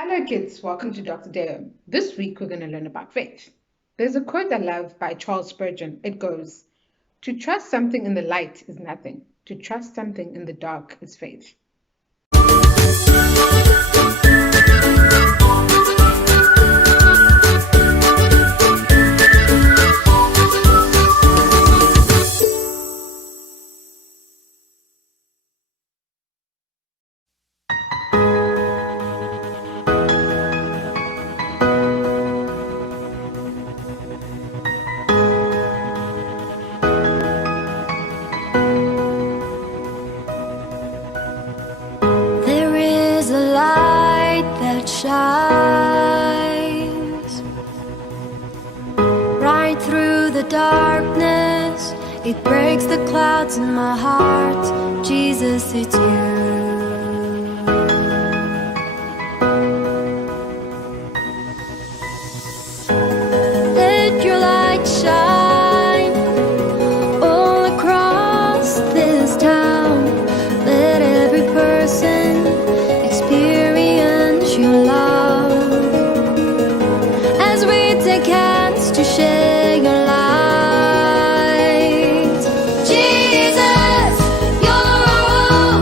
Hello, kids. Welcome to Dr. Deo. This week, we're going to learn about faith. There's a quote I love by Charles Spurgeon. It goes, "To trust something in the light is nothing. To trust something in the dark is faith." There is a light that shines right through the darkness. It breaks the clouds in my heart. Jesus, it's you. Let your light shine all across this town. Let every person experience your love as we take hands to share your light. Jesus, you're all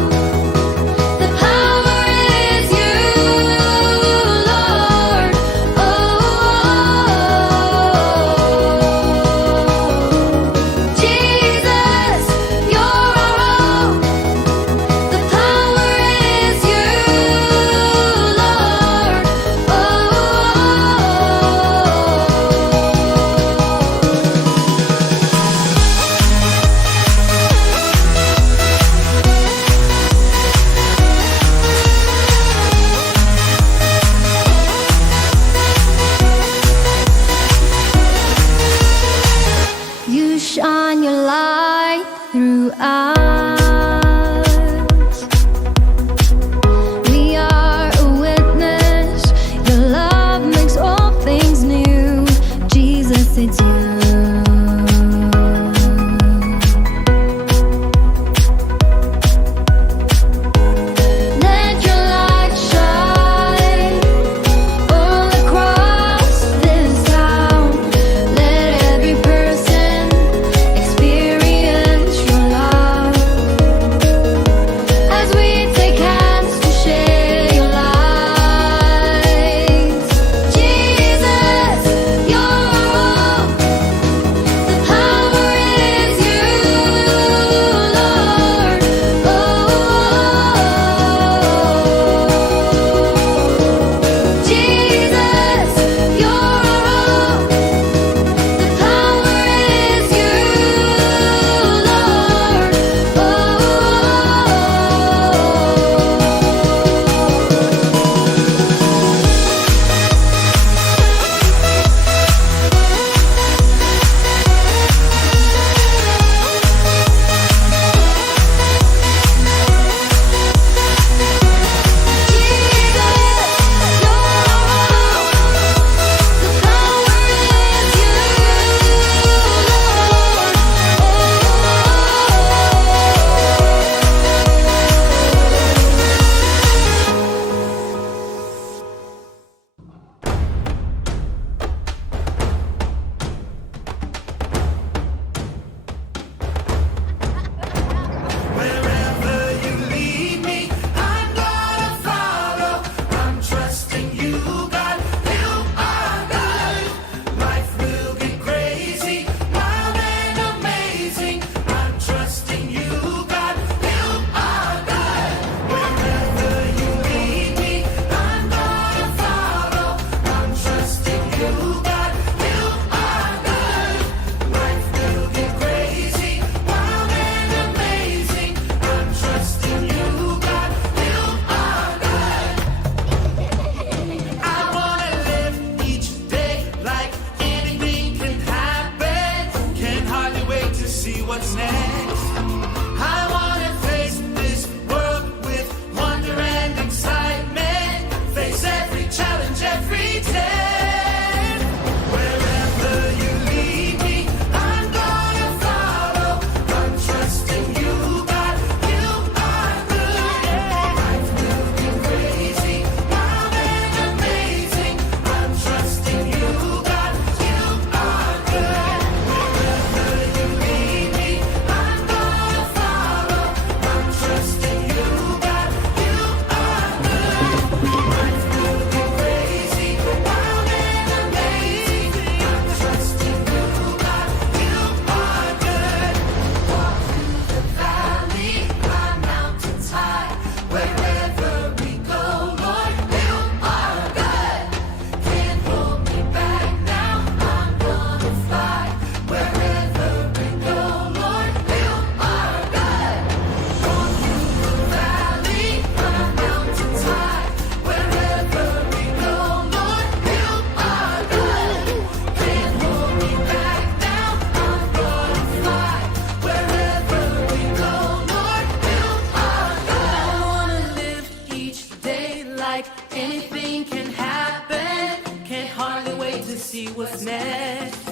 Anything can happen. Can't hardly wait to see what's next.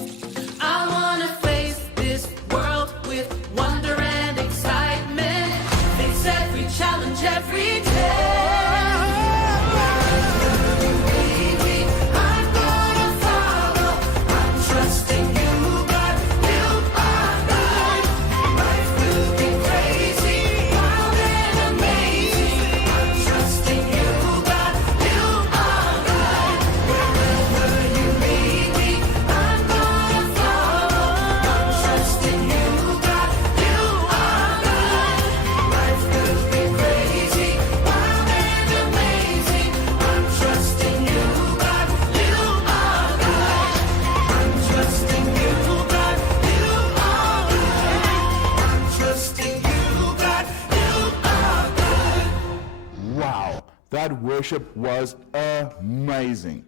I wanna face this world with wonder and excitement. Face every challenge every day. I'm gonna follow. I'm trusting you, God. You are God. Life will be crazy, wild and amazing. I'm trusting you, God. You are God. Wherever you lead me, I'm gonna follow. I'm trusting you, God. You are God. Life will be crazy, wild and amazing. I'm trusting you, God. You are God. I'm trusting you, God. You are God. I'm trusting you, God. You are God. Wow, that worship was amazing.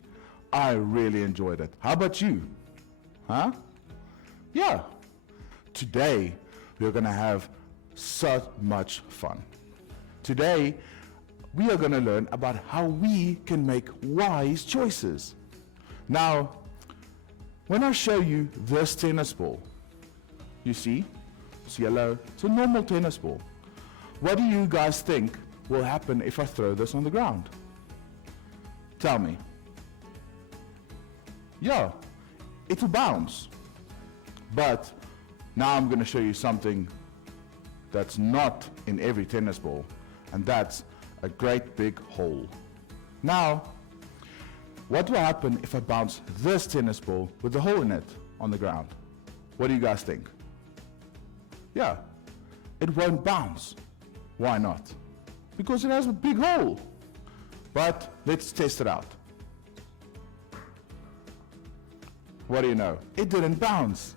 I really enjoyed it. How about you? Huh? Yeah. Today, we're going to have so much fun. Today, we are going to learn about how we can make wise choices. Now, when I show you this tennis ball, you see, it's yellow, it's a normal tennis ball. What do you guys think will happen if I throw this on the ground? Tell me. Yeah, it will bounce. But now I'm going to show you something that's not in every tennis ball, and that's a great big hole. Now, what will happen if I bounce this tennis ball with a hole in it on the ground? What do you guys think? Yeah, it won't bounce. Why not? Because it has a big hole. But let's test it out. What do you know? It didn't bounce.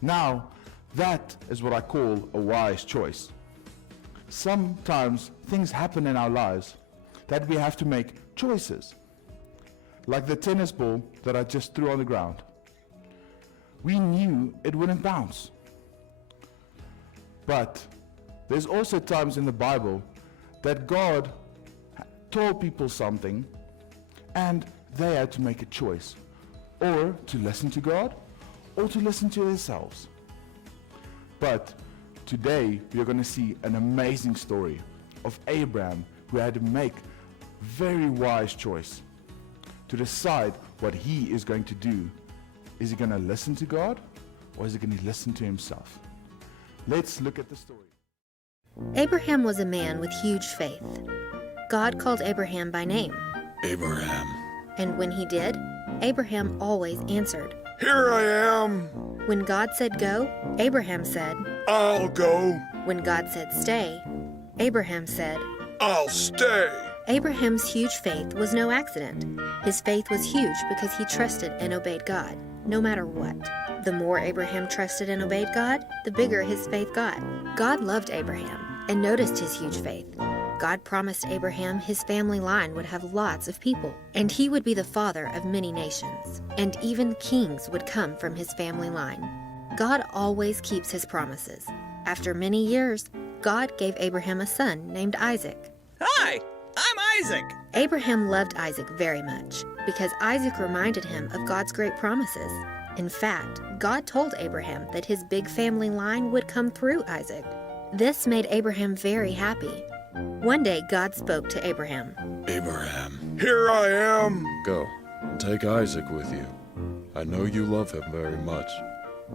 Now, that is what I call a wise choice. Sometimes things happen in our lives that we have to make choices. Like the tennis ball that I just threw on the ground. We knew it wouldn't bounce. But there's also times in the Bible that God told people something and they had to make a choice, or to listen to God or to listen to themselves. But today we are going to see an amazing story of Abraham, who had to make a very wise choice to decide what he is going to do. Is he going to listen to God, or is he going to listen to himself? Let's look at the story. Abraham was a man with huge faith. God called Abraham by name. Abraham. And when he did, Abraham always answered. Here I am. When God said go, Abraham said, I'll go. When God said stay, Abraham said, I'll stay. Abraham's huge faith was no accident. His faith was huge because he trusted and obeyed God, no matter what. The more Abraham trusted and obeyed God, the bigger his faith got. God loved Abraham and noticed his huge faith. God promised Abraham his family line would have lots of people, and he would be the father of many nations, and even kings would come from his family line. God always keeps his promises. After many years, God gave Abraham a son named Isaac. Hi, I'm Isaac. Abraham loved Isaac very much because Isaac reminded him of God's great promises. In fact, God told Abraham that his big family line would come through Isaac. This made Abraham very happy. One day, God spoke to Abraham. Abraham. Here I am. Go and take Isaac with you. I know you love him very much.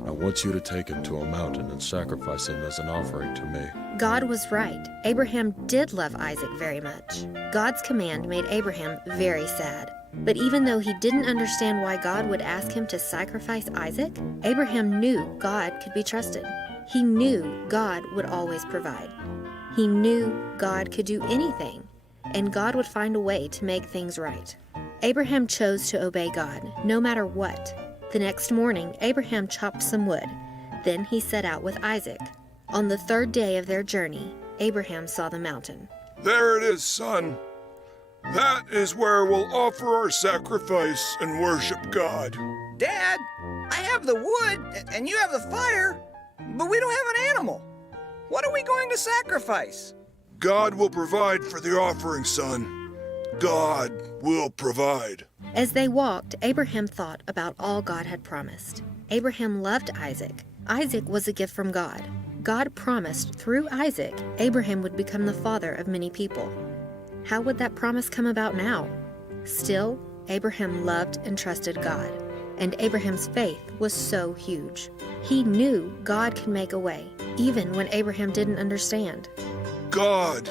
I want you to take him to a mountain and sacrifice him as an offering to me. God was right. Abraham did love Isaac very much. God's command made Abraham very sad. But even though he didn't understand why God would ask him to sacrifice Isaac, Abraham knew God could be trusted. He knew God would always provide. He knew God could do anything, and God would find a way to make things right. Abraham chose to obey God, no matter what. The next morning, Abraham chopped some wood. Then he set out with Isaac. On the third day of their journey, Abraham saw the mountain. There it is, son. That is where we'll offer our sacrifice and worship God. Dad, I have the wood and you have the fire, but we don't have an animal. What are we going to sacrifice? God will provide for the offering, son. God will provide. As they walked, Abraham thought about all God had promised. Abraham loved Isaac. Isaac was a gift from God. God promised through Isaac, Abraham would become the father of many people. How would that promise come about now? Still, Abraham loved and trusted God, and Abraham's faith was so huge. He knew God could make a way, even when Abraham didn't understand. God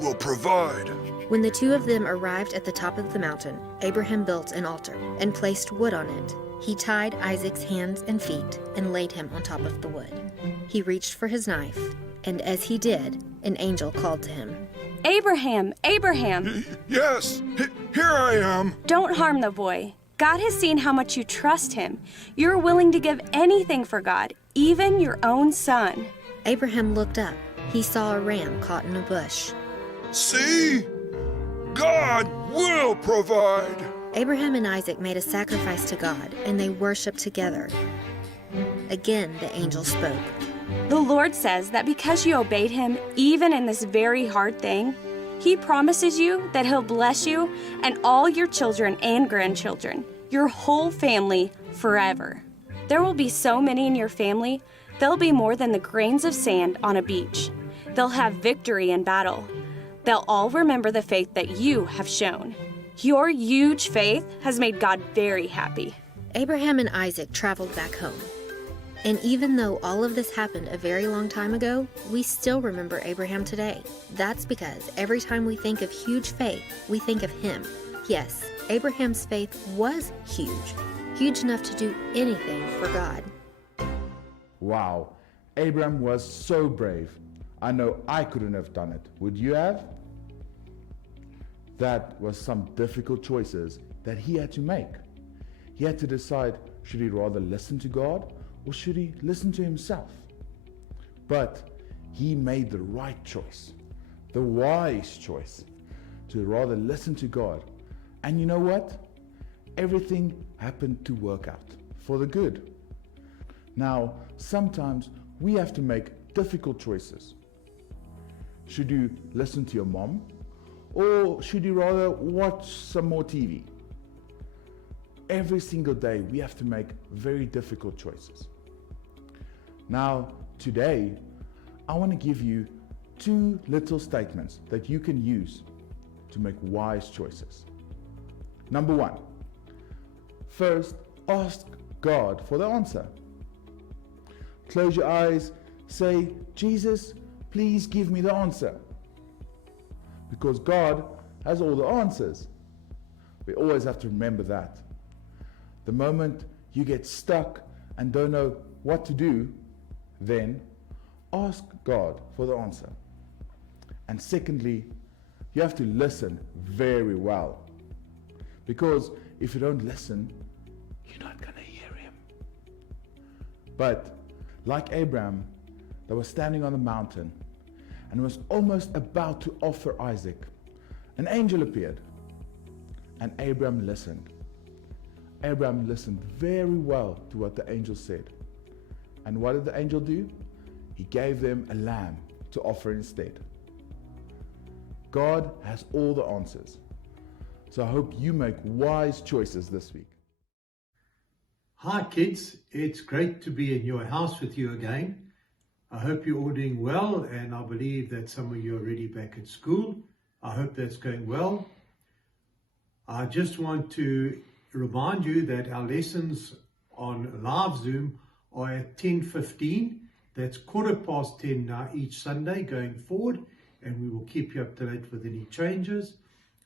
will provide. When the two of them arrived at the top of the mountain, Abraham built an altar and placed wood on it. He tied Isaac's hands and feet and laid him on top of the wood. He reached for his knife, and as he did, an angel called to him. Abraham, Abraham! Yes, here I am. Don't harm the boy. God has seen how much you trust him. You're willing to give anything for God, even your own son. Abraham looked up. He saw a ram caught in a bush. See? God will provide. Abraham and Isaac made a sacrifice to God, and they worshiped together. Again, the angel spoke. The Lord says that because you obeyed him, even in this very hard thing, he promises you that he'll bless you and all your children and grandchildren, your whole family, forever. There will be so many in your family, they'll be more than the grains of sand on a beach. They'll have victory in battle. They'll all remember the faith that you have shown. Your huge faith has made God very happy. Abraham and Isaac traveled back home. And even though all of this happened a very long time ago, we still remember Abraham today. That's because every time we think of huge faith, we think of him. Yes, Abraham's faith was huge enough to do anything for God. Wow, Abraham was so brave. I know I couldn't have done it. Would you have? That was some difficult choices that he had to make. He had to decide, should he rather listen to God or should he listen to himself? But he made the right choice, the wise choice, to rather listen to God. And you know what? Everything happened to work out for the good. Now, sometimes we have to make difficult choices. Should you listen to your mom? Or should you rather watch some more TV? Every single day we have to make very difficult choices. Now, today, I want to give you 2 little statements that you can use to make wise choices. Number 1, first, ask God for the answer. Close your eyes, say, Jesus, please give me the answer. Because God has all the answers. We always have to remember that. The moment you get stuck and don't know what to do, then ask God for the answer. And secondly, you have to listen very well. Because if you don't listen, you're not going to hear him. But like Abraham, that was standing on the mountain and was almost about to offer Isaac, an angel appeared, and Abraham listened. Abraham listened very well to what the angel said. And what did the angel do? He gave them a lamb to offer instead. God has all the answers. So I hope you make wise choices this week. Hi kids, it's great to be in your house with you again. I hope you're all doing well, and I believe that some of you are already back at school. I hope that's going well. I just want to remind you that our lessons on live Zoom are at 10:15. That's 10:15 now each Sunday going forward, and we will keep you up to date with any changes.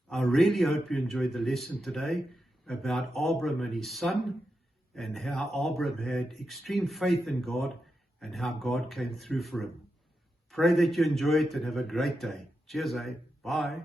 I really hope you enjoyed the lesson today about Abram and his son, and how Abram had extreme faith in God and how God came through for him. Pray that you enjoy it and have a great day. Cheers, eh? Bye.